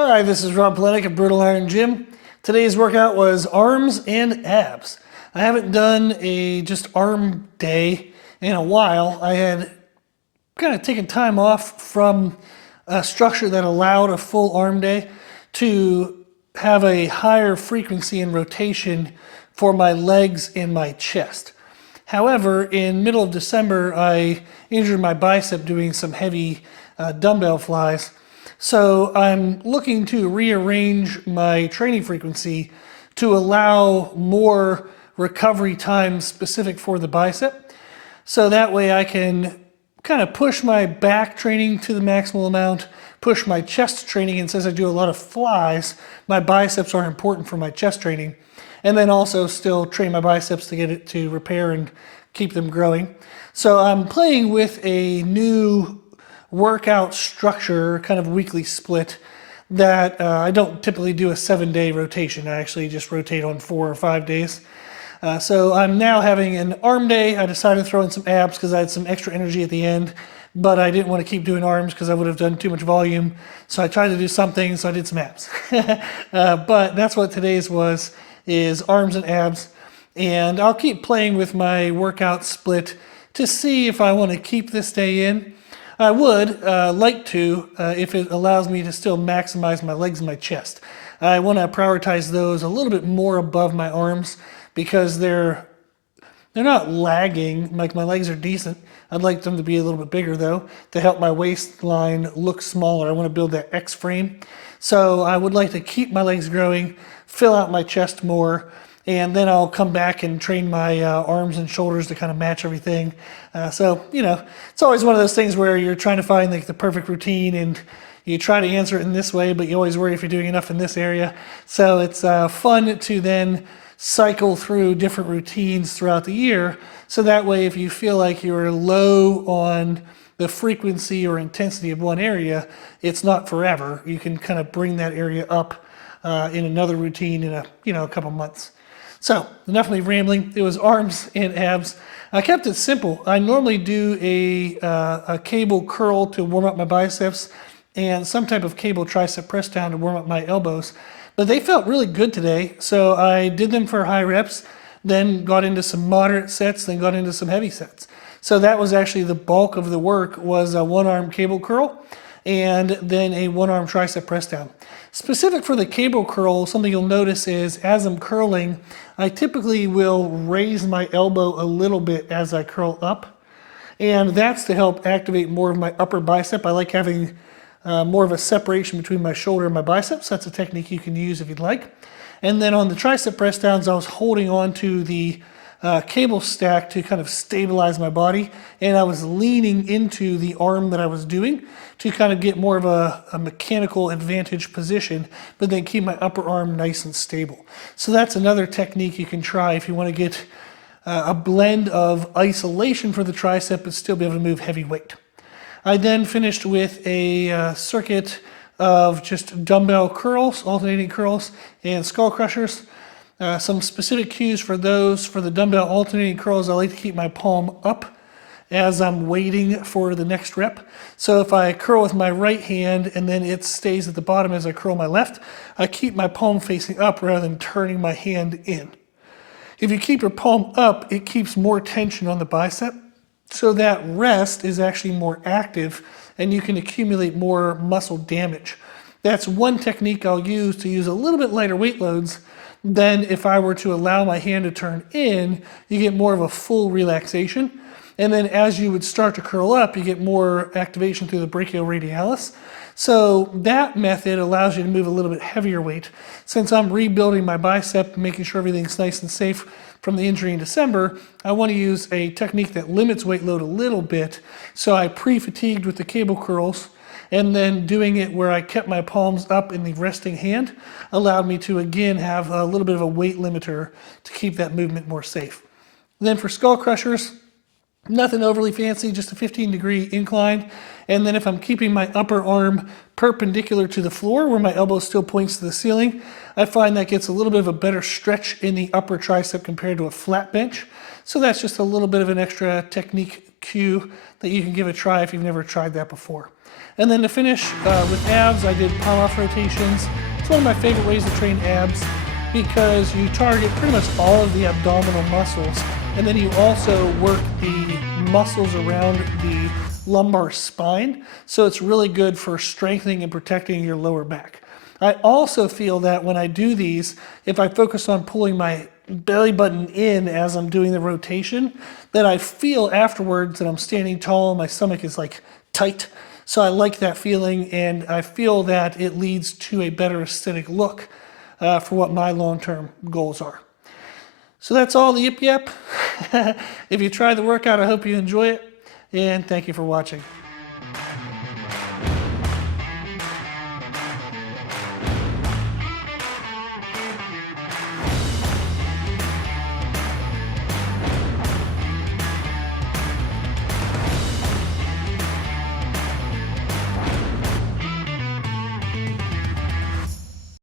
Hi, this is Rob Polenic at Brutal Iron Gym. Today's workout was arms and abs. I haven't done a just arm day in a while. I had kind of taken time off from a structure that allowed a full arm day to have a higher frequency and rotation for my legs and my chest. However, in middle of December, I injured my bicep doing some heavy dumbbell flies. So I'm looking to rearrange my training frequency to allow more recovery time specific for the bicep. So that way I can kind of push my back training to the maximal amount, push my chest training, and since I do a lot of flies, my biceps are important for my chest training. And then also still train my biceps to get it to repair and keep them growing. So I'm playing with a new workout structure, kind of weekly split, that I don't typically do a 7-day rotation. I actually just rotate on 4 or 5 days. So I'm now having an arm day. I decided to throw in some abs because I had some extra energy at the end, but I didn't want to keep doing arms because I would have done too much volume. So I tried to do something, so I did some abs. But that's what today's was, is arms and abs. And I'll keep playing with my workout split to see if I want to keep this day in. I would like to, if it allows me to still maximize my legs and my chest. I want to prioritize those a little bit more above my arms because they're not lagging. Like, my legs are decent. I'd like them to be a little bit bigger though, to help my waistline look smaller. I want to build that X frame. So I would like to keep my legs growing, fill out my chest more, and then I'll come back and train my arms and shoulders to kind of match everything. So, you know, it's always one of those things where you're trying to find like the perfect routine and you try to answer it in this way, but you always worry if you're doing enough in this area. So it's fun to then cycle through different routines throughout the year. So that way, if you feel like you're low on the frequency or intensity of one area, it's not forever. You can kind of bring that area up in another routine in a couple months. So, enough of me rambling. It was arms and abs. I kept it simple. I normally do a cable curl to warm up my biceps and some type of cable tricep press down to warm up my elbows. But they felt really good today, so I did them for high reps, then got into some moderate sets, then got into some heavy sets. So that was actually the bulk of the work, was a one-arm cable curl and then a one-arm tricep press down. Specific for the cable curl, something you'll notice is as I'm curling, I typically will raise my elbow a little bit as I curl up. And that's to help activate more of my upper bicep. I like having more of a separation between my shoulder and my biceps. That's a technique you can use if you'd like. And then on the tricep press downs, I was holding on to the cable stack to kind of stabilize my body, and I was leaning into the arm that I was doing to kind of get more of a mechanical advantage position, but then keep my upper arm nice and stable. So that's another technique you can try if you want to get a blend of isolation for the tricep but still be able to move heavy weight. I then finished with a circuit of just dumbbell curls, alternating curls, and skull crushers. Some specific cues for those. For the dumbbell alternating curls, I like to keep my palm up as I'm waiting for the next rep. So if I curl with my right hand and then it stays at the bottom as I curl my left, I keep my palm facing up rather than turning my hand in. If you keep your palm up, it keeps more tension on the bicep, so that rest is actually more active and you can accumulate more muscle damage. That's one technique I'll use to use a little bit lighter weight loads. Then if I were to allow my hand to turn in, you get more of a full relaxation. And then as you would start to curl up, you get more activation through the brachioradialis. So that method allows you to move a little bit heavier weight. Since I'm rebuilding my bicep, making sure everything's nice and safe from the injury in December, I want to use a technique that limits weight load a little bit. So I pre-fatigued with the cable curls, and then doing it where I kept my palms up in the resting hand allowed me to again have a little bit of a weight limiter to keep that movement more safe. Then for skull crushers, nothing overly fancy, just a 15-degree incline. And then if I'm keeping my upper arm perpendicular to the floor where my elbow still points to the ceiling, I find that gets a little bit of a better stretch in the upper tricep compared to a flat bench. So that's just a little bit of an extra technique cue that you can give a try if you've never tried that before. And then to finish with abs, I did palm-off rotations. It's one of my favorite ways to train abs because you target pretty much all of the abdominal muscles, and then you also work the muscles around the lumbar spine, so it's really good for strengthening and protecting your lower back. I also feel that when I do these, if I focus on pulling my belly button in as I'm doing the rotation, that I feel afterwards that I'm standing tall and my stomach is like tight. So I like that feeling, and I feel that it leads to a better aesthetic look for what my long-term goals are. So that's all the Yip Yap. If you try the workout, I hope you enjoy it, and thank you for watching.